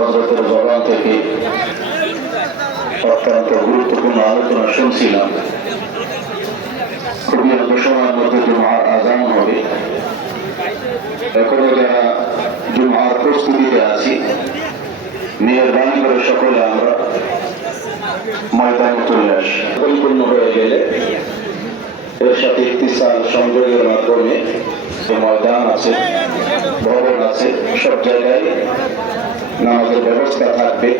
হজরতের জবান থেকে অত্যন্ত গুরুত্বপূর্ণ আলোচনা শুনছিলাম। খুবই অল্প সময়ের মধ্যে জুমার আজান হবে। এখনও যারা জুমার প্রস্তুতিতে আছি, মেহরবানি করে সকলে আমরা ময়দানে চলে আসি। পরিপূর্ণ হয়ে গেলে এর সাথে ইতিসাল সংযোগের মাধ্যমে ময়দান আছে আছে সব জায়গায় নামাজের ব্যবস্থা থাকবে।